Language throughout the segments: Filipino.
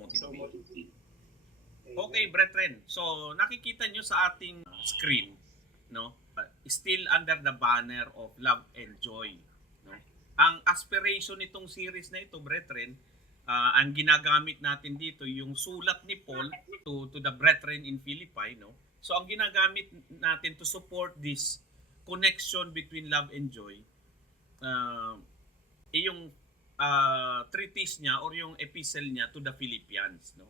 mote in me. Okay, brethren. So, nakikita nyo sa ating screen, no? Still under the banner of love and joy, no? Ang aspiration nitong series na ito, brethren, ang ginagamit natin dito yung sulat ni Paul to the brethren in Philippi, no? So, ang ginagamit natin to support this connection between love and joy, yung treatise niya or yung epistle niya to the Philippians, no?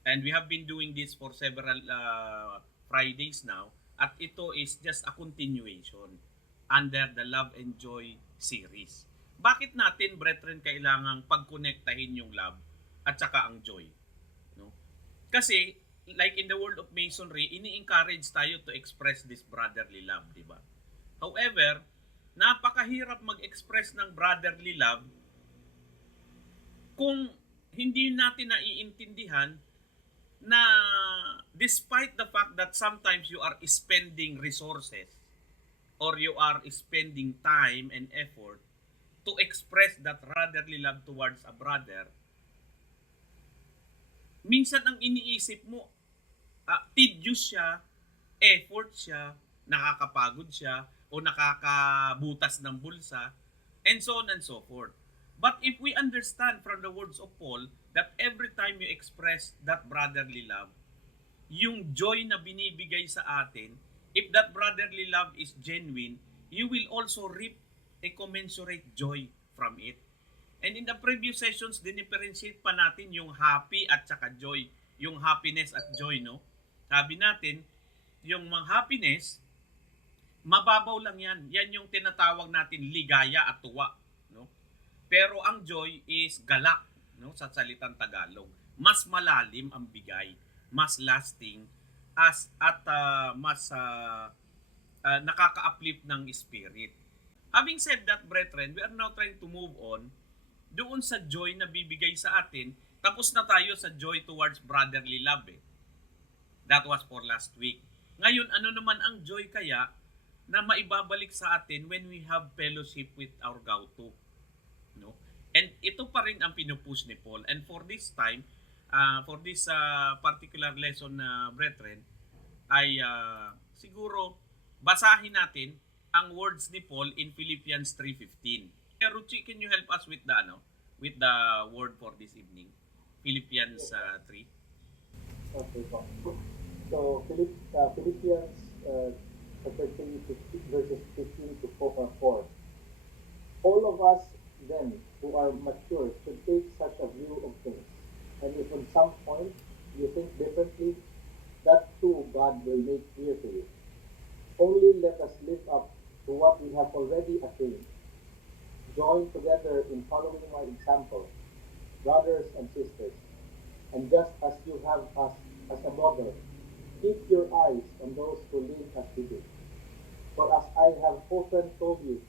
And we have been doing this for several Fridays now, at ito is just a continuation under the Love and Joy series. Bakit natin, brethren, kailangang pagkonektahin yung love at saka ang joy? No? Kasi, like in the world of Masonry, ini-encourage tayo to express this brotherly love, di ba? However, napakahirap mag-express ng brotherly love kung hindi natin naiintindihan na despite the fact that sometimes you are spending resources or you are spending time and effort to express that brotherly love towards a brother, minsan ang iniisip mo, tedious siya, effort siya, nakakapagod siya, o nakakabutas ng bulsa, and so on and so forth. But if we understand from the words of Paul that every time you express that brotherly love, yung joy na binibigay sa atin, if that brotherly love is genuine, you will also reap a commensurate joy from it. And in the previous sessions, dinifferentiate pa natin yung happy at saka joy, yung happiness at joy, no? Sabi natin, yung mga happiness, mababaw lang yan. Yan yung tinatawag natin ligaya at tuwa, no? Pero ang joy is galak, no, sa salitang Tagalog. Mas malalim ang bigay, mas lasting, mas nakaka-uplift ng spirit. Having said that, brethren, we are now trying to move on doon sa joy na bibigay sa atin. Tapos na tayo sa joy towards brotherly love. That was for last week. Ngayon, ano naman ang joy kaya na maibabalik sa atin when we have fellowship with our Gauto? No? And ito pa rin ang pinupush ni Paul. And for this time, for this particular lesson, brethren, ay siguro basahin natin ang words ni Paul in Philippians 3:15. Ruchi, can you help us with the word for this evening? Philippians 3. Okay, so Philippians chapter 3, verses 15 to 4. All of us then who are mature should take such a view of things. And if on some point you think differently, that too God will make clear to you. Only let us live up to what we have already attained. Join together in following my example, brothers and sisters. And just as you have us as a model, keep your eyes on those who live as we do. For as I have often told you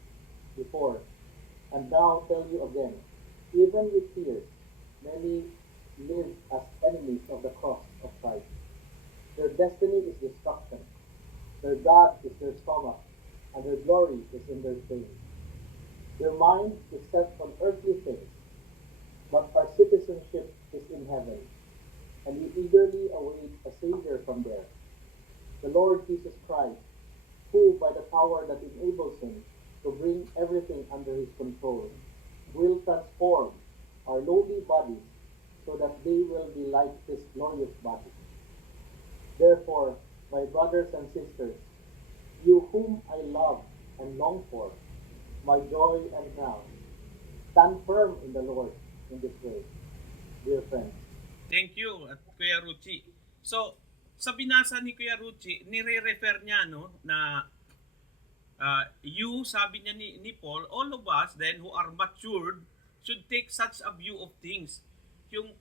before, and now tell you again, even with tears, many live as enemies of the cross of Christ. Their destiny is destruction. Their God is their stomach, and their glory is in their shame. Their mind is set on earthly things, but our citizenship is in heaven, and we eagerly await a Savior from there, the Lord Jesus Christ, who, by the power that enables him to bring everything under his control, will transform our lowly bodies so that they will be like his glorious body. Therefore, my brothers and sisters, you whom I love and long for, my joy and crown, stand firm in the Lord in this way, dear friends. Thank you, Kuya Ruchi. So, sa binasa ni Kuya Ruchi, nire-refer niya, no, na sabi niya ni Paul, all of us then who are matured should take such a view of things. Yung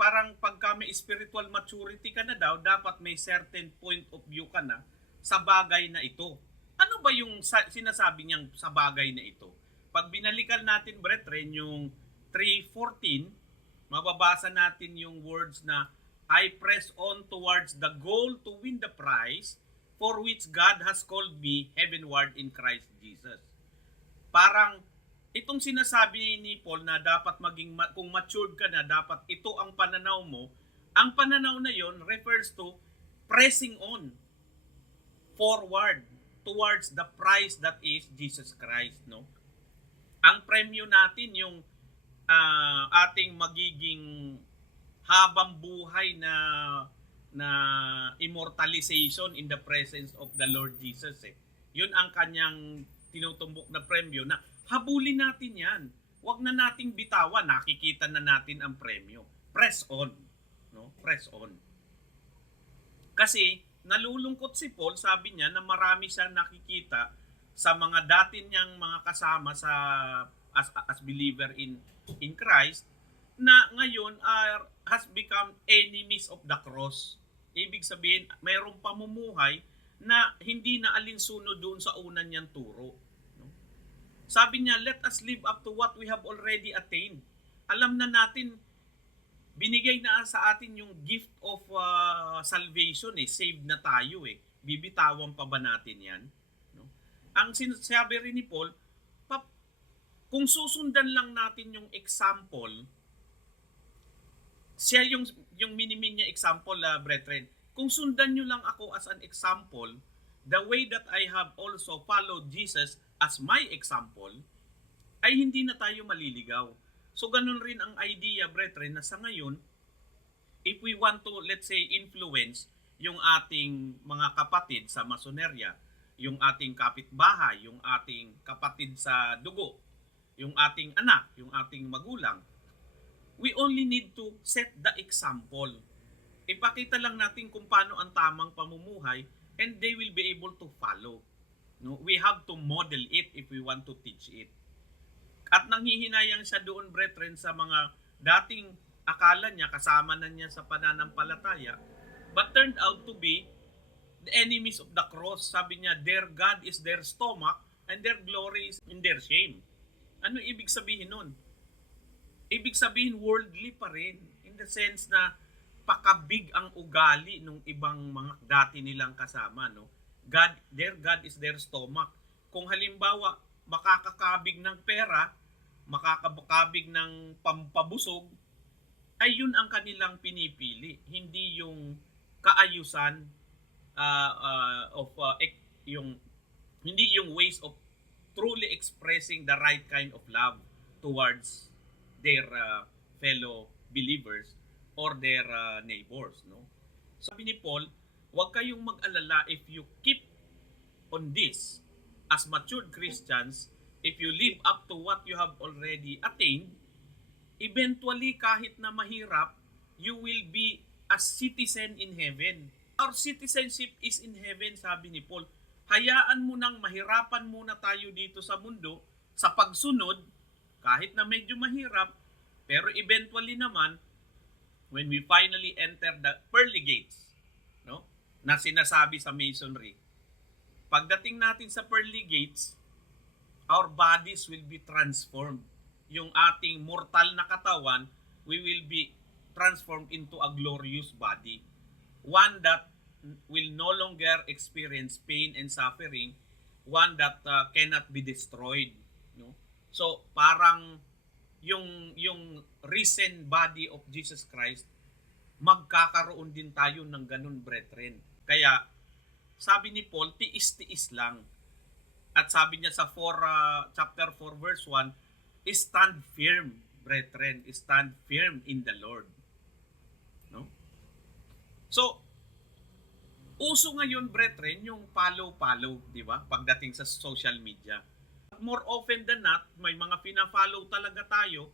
parang pagka may spiritual maturity ka na daw, dapat may certain point of view ka na sa bagay na ito. Ano ba yung sinasabi niyang sa bagay na ito? Pag binalikan natin, brethren, yung 3:14, mababasa natin yung words na, I press on towards the goal to win the prize for which God has called me heavenward in Christ Jesus. Parang itong sinasabi ni Paul na dapat kung matured ka na, dapat ito ang pananaw mo. Ang pananaw na yon refers to pressing on forward towards the prize that is Jesus Christ, no? Ang premyo natin yung ating magiging habang buhay na immortalization in the presence of the Lord Jesus. Yun ang kanyang tinutumbok na premyo na habulin natin yan. Huwag na nating bitawan. Nakikita na natin ang premyo. Press on. No? Press on. Kasi nalulungkot si Paul, sabi niya na marami siyang nakikita sa mga dati niyang mga kasama sa as believer in Christ na ngayon has become enemies of the cross. Ibig sabihin, mayroong pamumuhay na hindi na alinsunod doon sa unan niyang turo. No? Sabi niya, let us live up to what we have already attained. Alam na natin, binigay na sa atin yung gift of salvation. Saved na tayo. Bibitawan pa ba natin yan? No? Ang sinasabi rin ni Paul, kung susundan lang natin yung example, siya yung minimin niya example, brethren. Kung sundan nyo lang ako as an example, the way that I have also followed Jesus as my example, ay hindi na tayo maliligaw. So ganun rin ang idea, brethren, na sa ngayon, if we want to, let's say, influence yung ating mga kapatid sa masonerya, yung ating kapitbahay, yung ating kapatid sa dugo, yung ating anak, yung ating magulang, we only need to set the example. Ipakita lang natin kung paano ang tamang pamumuhay and they will be able to follow. No? We have to model it if we want to teach it. At nanghihinayang siya doon, brethren, sa mga dating akala niya, kasama na niya sa pananampalataya, but turned out to be the enemies of the cross. Sabi niya, their God is their stomach and their glory is in their shame. Ano ibig sabihin nun? Ibig sabihin worldly pa rin. In the sense na pakabig ang ugali ng ibang mga dati nilang kasama. No? Their God is their stomach. Kung halimbawa, makakakabig ng pera, makakabig ng pampabusog, ay yun ang kanilang pinipili. Hindi yung kaayusan hindi yung ways of truly expressing the right kind of love towards their fellow believers or their neighbors. No? Sabi ni Paul, huwag kayong mag-alala if you keep on this as matured Christians, if you live up to what you have already attained, eventually kahit na mahirap, you will be a citizen in heaven. Our citizenship is in heaven, sabi ni Paul. Hayaan mo nang mahirapan muna tayo dito sa mundo sa pagsunod, kahit na medyo mahirap, pero eventually naman, when we finally enter the pearly gates, no, na sinasabi sa Masonry, pagdating natin sa pearly gates, our bodies will be transformed. Yung ating mortal na katawan, we will be transformed into a glorious body. One that will no longer experience pain and suffering, one that cannot be destroyed. No? So, parang yung risen body of Jesus Christ, magkakaroon din tayo ng ganun, brethren. Kaya, sabi ni Paul, tiis-tiis lang. At sabi niya sa chapter 4 verse 1, stand firm, brethren, stand firm in the Lord. No? So, uso ngayon, brethren, yung follow-follow, di ba? Pagdating sa social media. More often than not, may mga pina-follow talaga tayo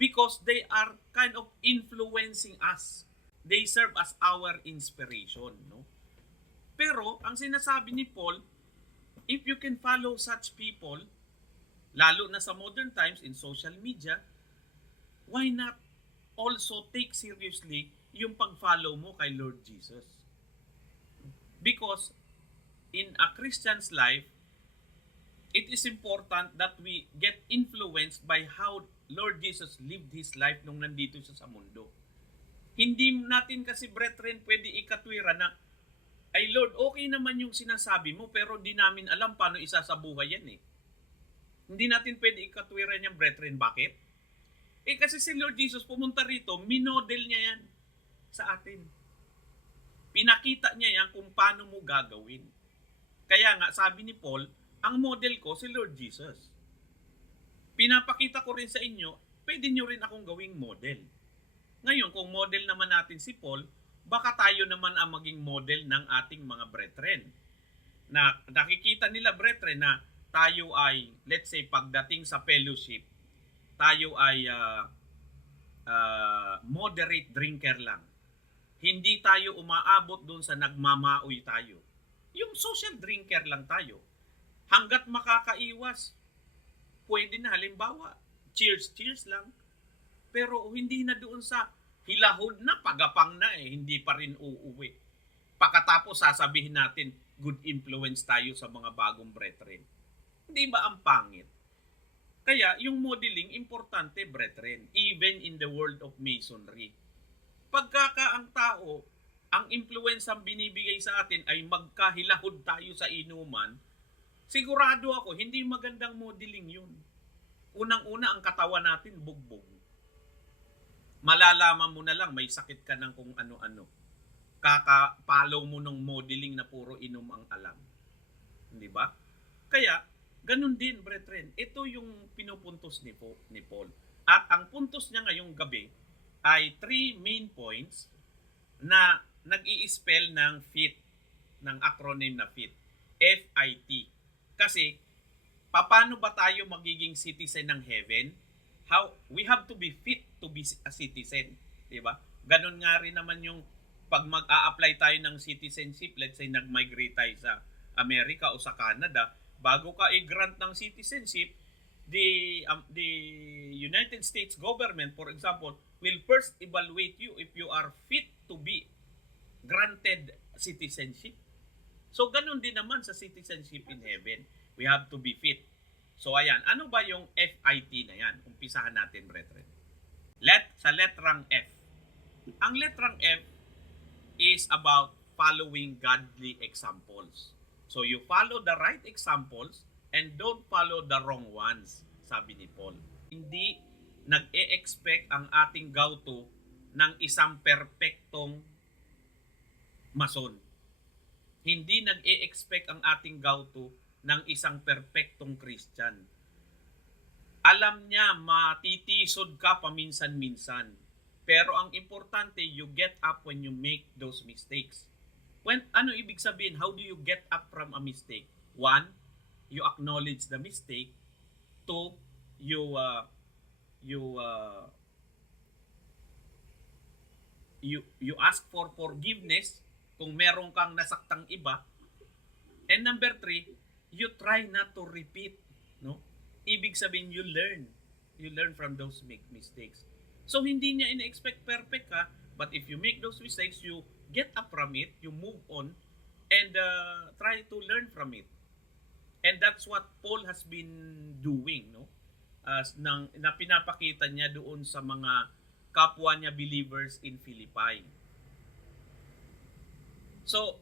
because they are kind of influencing us. They serve as our inspiration, no? Pero, ang sinasabi ni Paul, if you can follow such people, lalo na sa modern times in social media, why not also take seriously yung pag-follow mo kay Lord Jesus? Because in a Christian's life, it is important that we get influenced by how Lord Jesus lived His life nung nandito siya sa mundo. Hindi natin kasi, brethren, pwede ikatwira na, ay Lord, okay naman yung sinasabi mo, pero di namin alam paano isasabuhay yan . Hindi natin pwede ikatwiran yung brethren. Bakit? Kasi si Lord Jesus pumunta rito, minodel niya yan sa atin. Pinakita niya yan kung paano mo gagawin. Kaya nga, sabi ni Paul, ang model ko si Lord Jesus. Pinapakita ko rin sa inyo, pwede nyo rin akong gawing model. Ngayon, kung model naman natin si Paul, baka tayo naman ang maging model ng ating mga brethren. Na nakikita nila brethren na tayo ay, let's say, pagdating sa fellowship, tayo ay moderate drinker lang. Hindi tayo umaabot doon sa nagmamaoy tayo. Yung social drinker lang tayo. Hanggat makakaiwas, pwede na halimbawa, cheers lang. Pero hindi na doon sa hilahod na, pagapang na hindi pa rin uuwi. Pagkatapos sasabihin natin, good influence tayo sa mga bagong brethren. Hindi ba ang pangit? Kaya yung modeling, importante brethren, even in the world of masonry. Pagkaka ang tao, ang influence ang binibigay sa atin ay magkahilahod tayo sa inuman, sigurado ako, hindi magandang modeling yun. Unang-una, ang katawan natin, bugbog. Malalaman mo na lang, may sakit ka ng kung ano-ano. Kakapalaw mo ng modeling na puro inom ang alam. Hindi ba? Kaya, ganun din, brethren. Ito yung pinupuntos ni Paul. At ang puntos niya ngayong gabi ay 3 main points na nag-i-spell ng FIT, ng acronym na FIT. F-I-T. Kasi, paano ba tayo magiging citizen ng heaven? We have to be fit to be a citizen. Diba? Ganun nga rin naman yung pag mag-a-apply tayo ng citizenship, let's say nag-migrate tayo sa Amerika o sa Canada, bago ka i-grant ng citizenship, the United States government, for example, will first evaluate you if you are fit to be granted citizenship. So, ganun din naman sa citizenship in heaven. We have to be fit. So, ayan. Ano ba yung FIT na yan? Umpisahan natin, brethren. Sa letrang F. Ang letrang F is about following godly examples. So, you follow the right examples and don't follow the wrong ones, sabi ni Paul. Hindi nag-e-expect ang ating gauto ng isang perpektong mason. Hindi nag-e-expect ang ating gauto ng isang perpektong Christian. Alam niya, matitisod ka paminsan-minsan. Pero ang importante, you get up when you make those mistakes. Ano ibig sabihin? How do you get up from a mistake? 1, you acknowledge the mistake. 2, you ask for forgiveness kung meron kang nasaktang iba. And number 3, you try not to repeat, no? Ibig sabihin, you learn from those mistakes. So hindi niya ina-expect perfect ka, but if you make those mistakes, you get up from it, you move on, and try to learn from it. And that's what Paul has been doing, no? Na pinapakita niya doon sa mga kapwa niya believers in Philippi. So,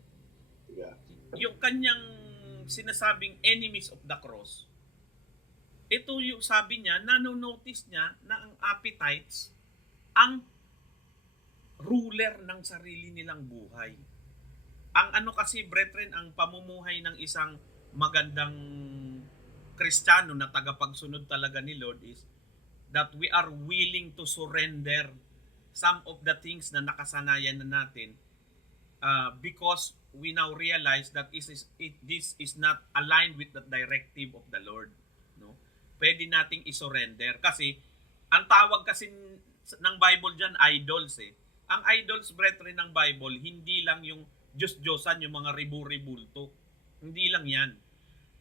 yung kanyang sinasabing enemies of the cross, ito yung sabi niya, nanonotice niya na ang appetites ang ruler ng sarili nilang buhay. Ang ano kasi, brethren, ang pamumuhay ng isang magandang Kristiyano na tagapagsunod talaga ni Lord is that we are willing to surrender some of the things na nakasanayan na natin because we now realize that this is not aligned with the directive of the Lord. No? Pwede nating isurrender. Kasi, ang tawag kasi ng Bible dyan, idols Ang idols, brethren, ng Bible, hindi lang yung Diyos-Diyosan, yung mga ribu-ribulto. Hindi lang yan.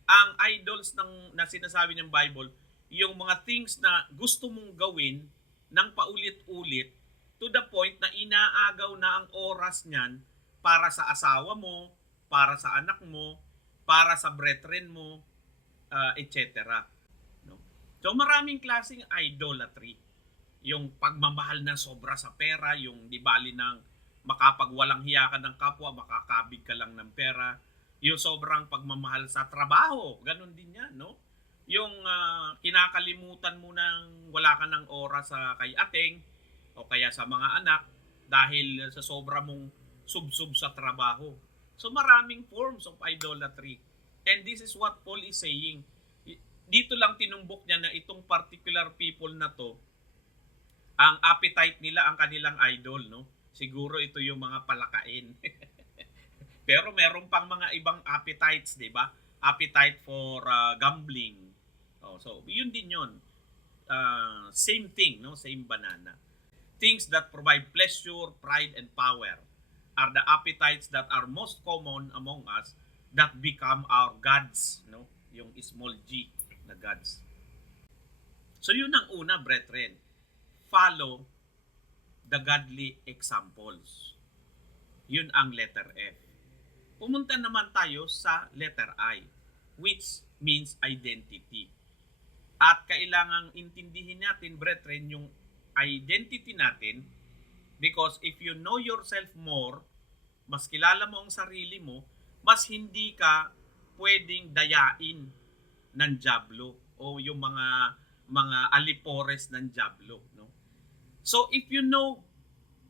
Ang idols na sinasabi ng Bible, yung mga things na gusto mong gawin ng paulit-ulit to the point na inaagaw na ang oras niyan para sa asawa mo, para sa anak mo, para sa brethren mo, etc. No? So maraming klaseng idolatry. Yung pagmamahal na sobra sa pera, yung di bali ng makapagwalang hiya ka ng kapwa, makakabig ka lang ng pera. Yung sobrang pagmamahal sa trabaho, ganun din yan, no? kinakalimutan mo nang wala ka ng oras sa kay ateng o kaya sa mga anak dahil sa sobra mong subsub sa trabaho. So maraming forms of idolatry. And this is what Paul is saying. Dito lang tinumbok niya na itong particular people na to, ang appetite nila ang kanilang idol, no? Siguro ito yung mga palakain. Pero meron pang mga ibang appetites, 'di ba? Appetite for gambling. Oh, so yun din yun. Same thing, no? Same banana. Things that provide pleasure, pride, and power are the appetites that are most common among us that become our gods, no? Yung small g na gods. So yun ang una, brethren. Follow the godly examples. Yun ang letter F. Pumunta naman tayo sa letter I, which means identity. At kailangang intindihin natin, brethren, yung identity natin, because if you know yourself more, mas kilala mo ang sarili mo, mas hindi ka pwedeng dayain ng dyablo o yung mga alipores ng dyablo, no? So if you know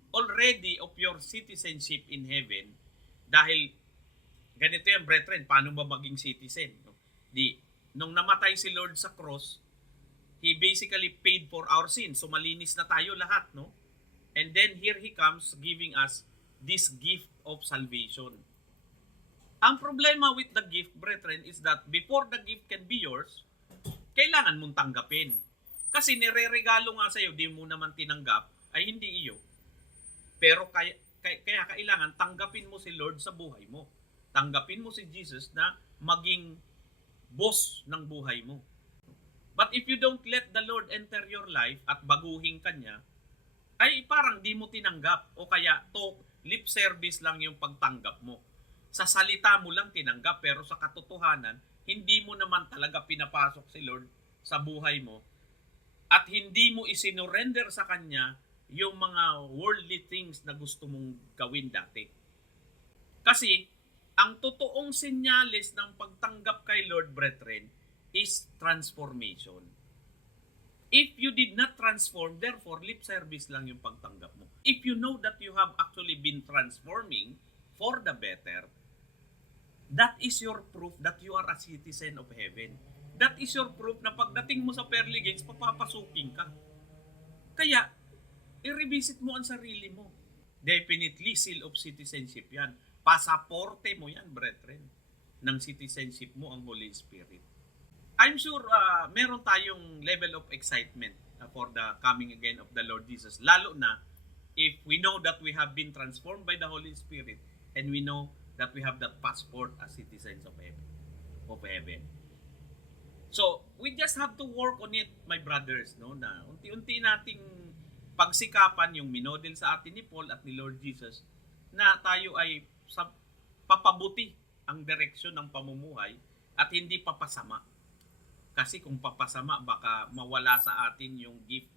already of your citizenship in heaven, dahil ganito yan, brethren, paano ba maging citizen, no? Nung namatay si Lord sa cross, He basically paid for our sins. So malinis na tayo lahat, no? And then here He comes giving us this gift of salvation. Ang problema with the gift, brethren, is that before the gift can be yours, kailangan mong tanggapin. Kasi nire-regalo nga sa'yo, di mo naman tinanggap, ay hindi iyo. Pero kaya kailangan tanggapin mo si Lord sa buhay mo. Tanggapin mo si Jesus na maging boss ng buhay mo. But if you don't let the Lord enter your life at baguhin ka niya, ay parang di mo tinanggap o kaya lip service lang yung pagtanggap mo. Sa salita mo lang tinanggap pero sa katotohanan, hindi mo naman talaga pinapasok si Lord sa buhay mo at hindi mo isinorender sa Kanya yung mga worldly things na gusto mong gawin dati. Kasi, ang totoong senyales ng pagtanggap kay Lord, brethren, is transformation. If you did not transform, therefore, lip service lang yung pagtanggap mo. If you know that you have actually been transforming for the better, that is your proof that you are a citizen of heaven. That is your proof na pagdating mo sa pearly gates, papapasukin ka. Kaya, i-revisit mo ang sarili mo. Definitely, seal of citizenship yan. Pasaporte mo yan, brethren, ng citizenship mo ang Holy Spirit. I'm sure meron tayong level of excitement for the coming again of the Lord Jesus. Lalo na if we know that we have been transformed by the Holy Spirit and we know that we have that passport as citizens of heaven. So, we just have to work on it, my brothers, no? Na unti-unti nating pagsikapan yung minodel sa atin ni Paul at ni Lord Jesus na tayo ay papabuti ang direksyon ng pamumuhay at hindi papasama. Kasi kung papasama, baka mawala sa atin yung gift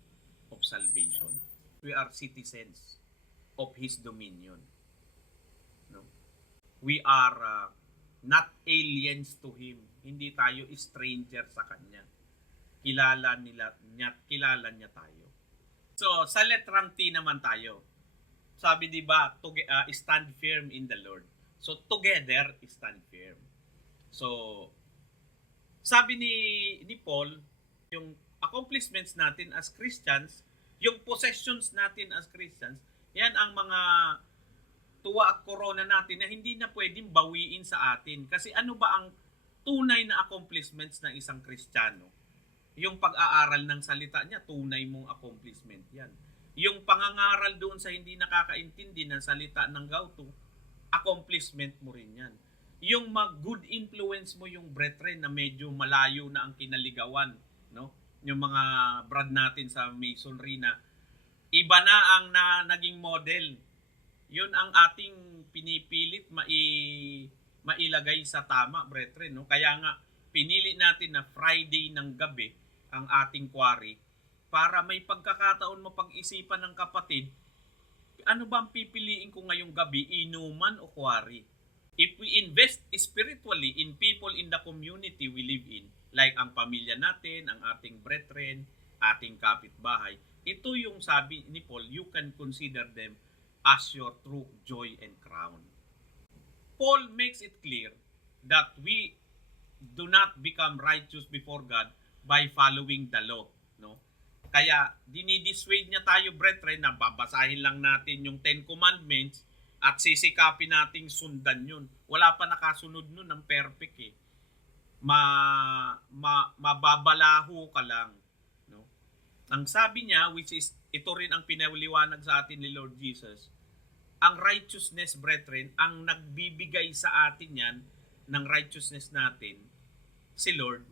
of salvation. We are citizens of His dominion. No? We are not aliens to Him. Hindi tayo stranger sa Kanya. Kilala niya tayo. So, sa letrang T naman tayo. Sabi diba, stand firm in the Lord. So, together, stand firm. So, sabi ni Paul, yung accomplishments natin as Christians, yung possessions natin as Christians, yan ang mga tuwa at corona natin na hindi na pwedeng bawiin sa atin. Kasi ano ba ang tunay na accomplishments ng isang Kristiyano? Yung pag-aaral ng salita niya, tunay mong accomplishment yan. Yung pangangaral doon sa hindi nakakaintindi ng salita ng gauto, accomplishment mo rin yan. Yung good influence mo yung brethren na medyo malayo na ang kinaligawan, no? Yung mga brad natin sa masonry na iba na ang naging model. Yun ang ating pinipilit mailagay sa tama, brethren, no? Kaya nga pinili natin na Friday ng gabi ang ating quarry para may pagkakataon mapag-isipan ng kapatid, ano ba ang pipiliin ko ngayong gabi, inuman o quarry? If we invest spiritually in people in the community we live in, like ang pamilya natin, ang ating brethren, ating kapitbahay. Ito yung sabi ni Paul, you can consider them as your true joy and crown. Paul makes it clear that we do not become righteous before God by following the law, no? Kaya dinidissuade niya tayo, brethren, na babasahin lang natin yung 10 commandments at sisikapin nating sundan yun. Wala pa nakasunod nun ng perfect eh. Mababalaho ka lang, no? Ang sabi niya, which is ito rin ang pinaliwanag sa atin ni Lord Jesus, ang righteousness, brethren, ang nagbibigay sa atin yan ng righteousness natin, si Lord.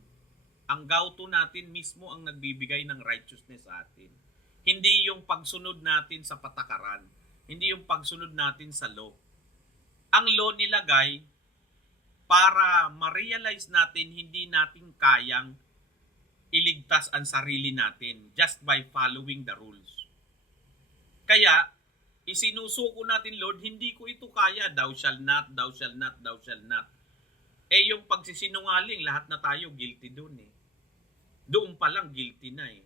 Ang gauto natin mismo ang nagbibigay ng righteousness sa atin. Hindi yung pagsunod natin sa patakaran. Hindi yung pagsunod natin sa law. Ang law nilagay para ma-realize natin hindi natin kayang iligtas ang sarili natin just by following the rules. Kaya, isinusuko natin, Lord, hindi ko ito kaya. Thou shall not, thou shall not, thou shall not. Eh yung pagsisinungaling, lahat na tayo guilty doon eh. Doon pa lang guilty na eh.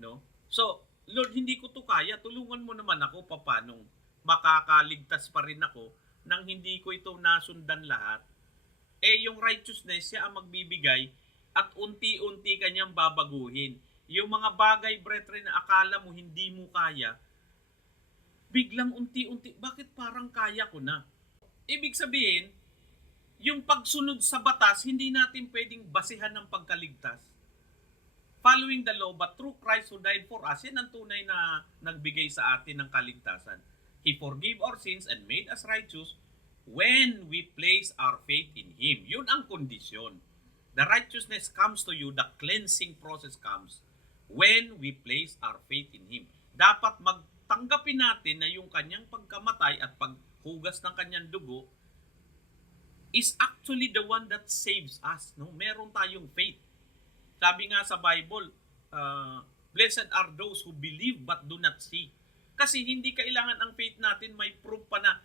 No? So, Lord, hindi ko to kaya. Tulungan mo naman ako paano makakaligtas pa rin ako nang hindi ko ito nasundan lahat. Eh yung righteousness siya ang magbibigay at unti-unti kanyang babaguhin. Yung mga bagay, brethren, na akala mo hindi mo kaya, biglang unti-unti, bakit parang kaya ko na? Ibig sabihin, yung pagsunod sa batas, hindi natin pwedeng basihan ng pagkaligtas. Following the law, but through Christ who died for us, yan ang tunay na nagbigay sa atin ng kaligtasan. He forgave our sins and made us righteous when we place our faith in Him. Yun ang kondisyon. The righteousness comes to you, the cleansing process comes when we place our faith in Him. Dapat magtanggapin natin na yung kanyang pagkamatay at paghugas ng kanyang dugo is actually the one that saves us. No? Meron tayong faith. Sabi nga sa Bible, blessed are those who believe but do not see. Kasi hindi kailangan ang faith natin may proof pa na,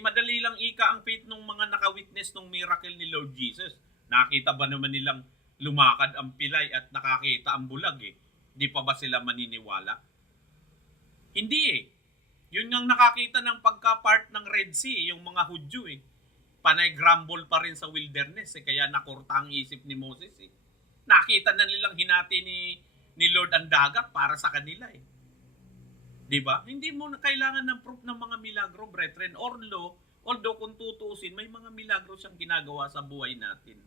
madali lang ang faith ng mga nakawitness ng miracle ni Lord Jesus. Nakita ba naman nilang lumakad ang pilay at nakakita ang bulag eh? Di pa ba sila maniniwala? Hindi eh. Yun ngang nakakita ng pagka-part ng Red Sea, yung mga Hudyo eh. Panay grumble pa rin sa wilderness eh, kaya nakurta ang isip ni Moses eh. Nakita na nilang hinati ni Lord ang dagat para sa kanila eh. 'Di ba? Hindi mo na kailangan ng proof ng mga milagro, brethren, although kung tutuusin, may mga milagro siyang ginagawa sa buhay natin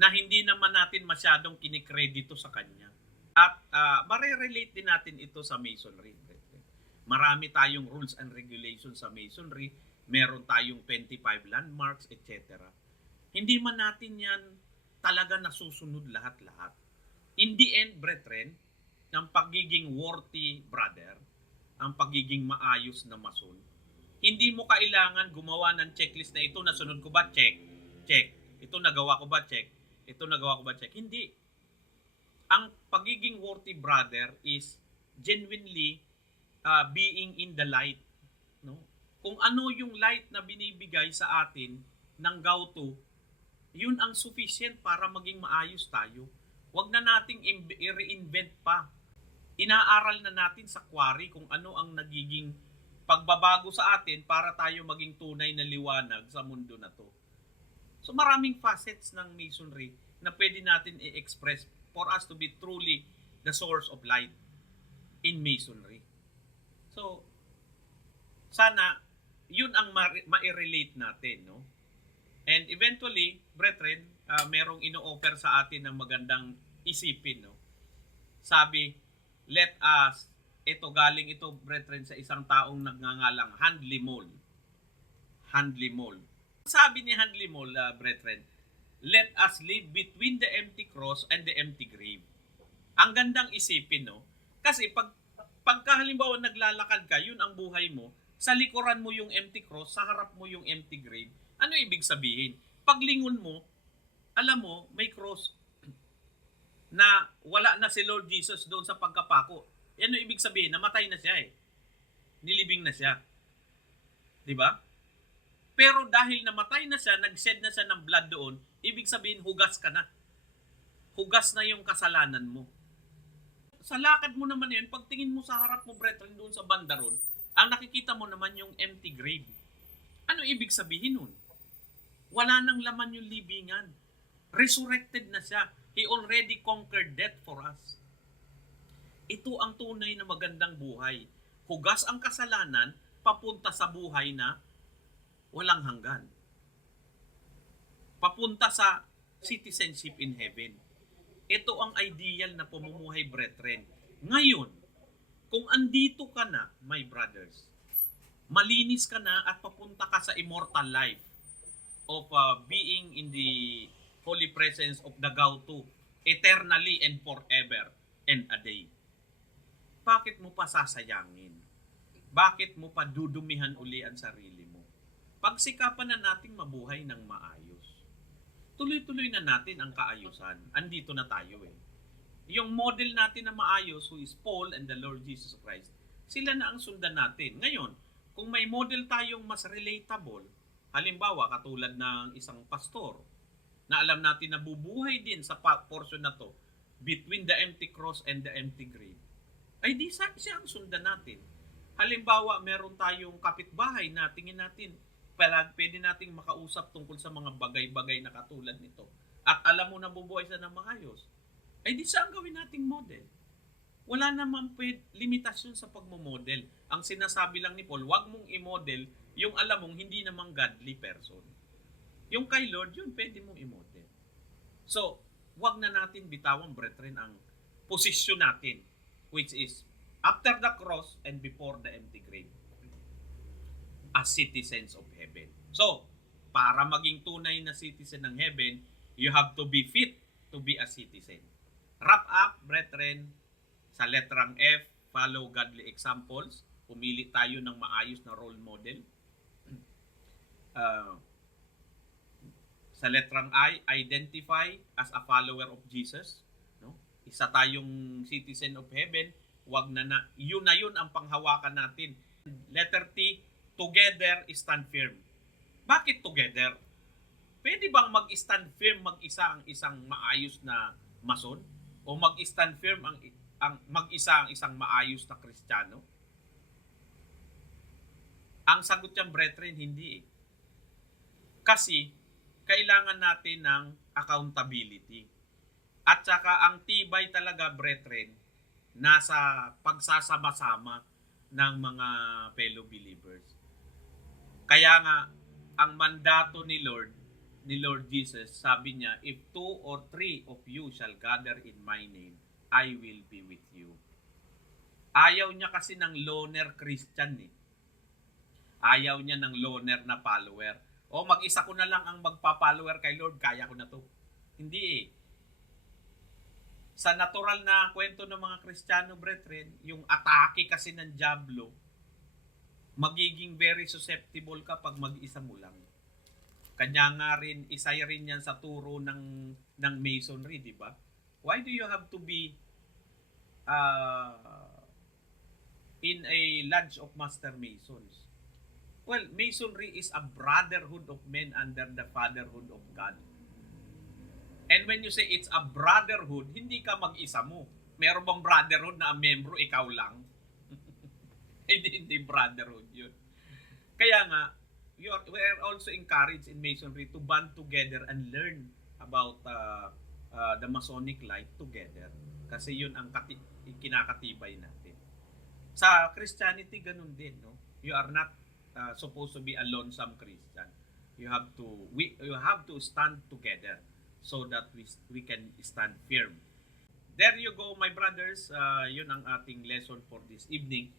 na hindi naman natin masyadong kinikredito sa kanya. At mare-relate din natin ito sa Masonry, brethren. Marami tayong rules and regulations sa Masonry. Meron tayong 25 landmarks, etc. Hindi man natin yan talaga nasusunod lahat-lahat. In the end, brethren, ng pagiging worthy brother, ang pagiging maayos na mason, hindi mo kailangan gumawa ng checklist na ito, nasunod ko ba? Check. Check. Ito nagawa ko ba? Check. Ito nagawa ko ba? Check. Hindi. Ang pagiging worthy brother is genuinely being in the light. No? Kung ano yung light na binibigay sa atin ng gauto, yun ang sufficient para maging maayos tayo. Huwag na nating i-reinvent pa. Inaaral na natin sa quarry kung ano ang nagiging pagbabago sa atin para tayo maging tunay na liwanag sa mundo na to. So maraming facets ng Masonry na pwede natin i-express for us to be truly the source of light in Masonry. So, sana yun ang ma-relate natin, no? And eventually, brethren, merong ino-offer sa atin ng magandang isipin, no? Sabi, let us, galing ito, brethren, sa isang taong nagngangalang Handley Mole. Handley Mole. Sabi ni Handley Mole, brethren, let us live between the empty cross and the empty grave. Ang gandang isipin, no? Kasi pagka halimbawa naglalakad ka, yun ang buhay mo, sa likuran mo yung empty cross, sa harap mo yung empty grave. Ano ibig sabihin? Paglingon mo, alam mo, may cross na wala na si Lord Jesus doon sa pagkapako. Ano ibig sabihin? Namatay na siya eh. Nilibing na siya. 'Di ba? Pero dahil namatay na siya, nag-shed na siya ng blood doon, ibig sabihin hugas ka na. hugas na yung kasalanan mo. Sa lakad mo naman yun, pagtingin mo sa harap mo, brethren, doon sa banda ron, ang nakikita mo naman yung empty grave. Ano ibig sabihin nun? Wala nang laman yung libingan. Resurrected na siya. He already conquered death for us. Ito ang tunay na magandang buhay. Hugas ang kasalanan, papunta sa buhay na walang hanggan. Papunta sa citizenship in heaven. Ito ang ideal na pamumuhay, brethren. Ngayon, kung andito ka na, my brothers, malinis ka na at papunta ka sa immortal life of being in the holy presence of the Gautu eternally and forever and a day. Bakit mo pa sasayangin? Bakit mo pa dudumihan uli ang sarili mo? Pagsikapan na nating mabuhay ng maayos. Tuloy-tuloy na natin ang kaayusan. Andito na tayo eh. Yung model natin na maayos, who is Paul and the Lord Jesus Christ, sila na ang sundan natin. Ngayon, kung may model tayong mas relatable, halimbawa katulad ng isang pastor, na alam natin na bubuhay din sa portion na to, between the empty cross and the empty grave, ay di siya ang sundan natin. Halimbawa, meron tayong kapitbahay na tingin natin, pwede nating makausap tungkol sa mga bagay-bagay na katulad nito. At alam mo na bubuhay siya ng maayos, ay di siya ang gawin nating model. Wala naman limitasyon sa pagmamodel. Ang sinasabi lang ni Paul, wag mong i-model yung alam mong hindi namang godly person. Yung kay Lord, yun pwede mong i-model. So, wag na natin bitawan, brethren, ang posisyon natin, which is after the cross and before the empty grave, as citizens of heaven. So, para maging tunay na citizen ng heaven, you have to be fit to be a citizen. Wrap up, brethren, sa letrang F, follow godly examples. Pumili tayo ng maayos na role model. Sa letrang I, identify as a follower of Jesus. No? Isa tayong citizen of heaven. Yun ang panghawakan natin. Letter T, together, stand firm. Bakit together? Pwede bang mag-stand firm mag-isa ang isang maayos na mason? O mag-stand firm ang mag-isa ang isang maayos na Kristiyano? Ang sagot niyan, brethren, hindi eh. Kasi, kailangan natin ng accountability. At saka, ang tibay talaga, brethren, nasa pagsasama-sama ng mga fellow believers. Kaya nga, ang mandato ni Lord Jesus, sabi niya, if 2 or 3 of you shall gather in my name, I will be with you. Ayaw niya kasi ng loner Christian eh. Ayaw niya ng loner na follower. O mag-isa ko na lang ang magpa-follower kay Lord, kaya ko na to. Hindi eh. Sa natural na kwento ng mga Kristiyano, brethren, yung atake kasi ng dyablo, magiging very susceptible ka pag mag-isa mo lang. Kanya nga rin, isa rin yan sa turo ng masonry, di ba? Why do you have to be in a lodge of master masons? Well, masonry is a brotherhood of men under the fatherhood of God. And when you say it's a brotherhood, hindi ka mag-isa mo. Meron bang brotherhood na ang membro ikaw lang? Hindi brotherhood yun. Kaya nga, we are also encouraged in masonry to band together and learn about the Masonic life together. Kasi yun ang kinakatibay natin. Sa Christianity, ganun din. No? You are not supposed to be a lonesome Christian. You have to stand together so that we can stand firm. There you go, my brothers. Yun ang ating lesson for this evening.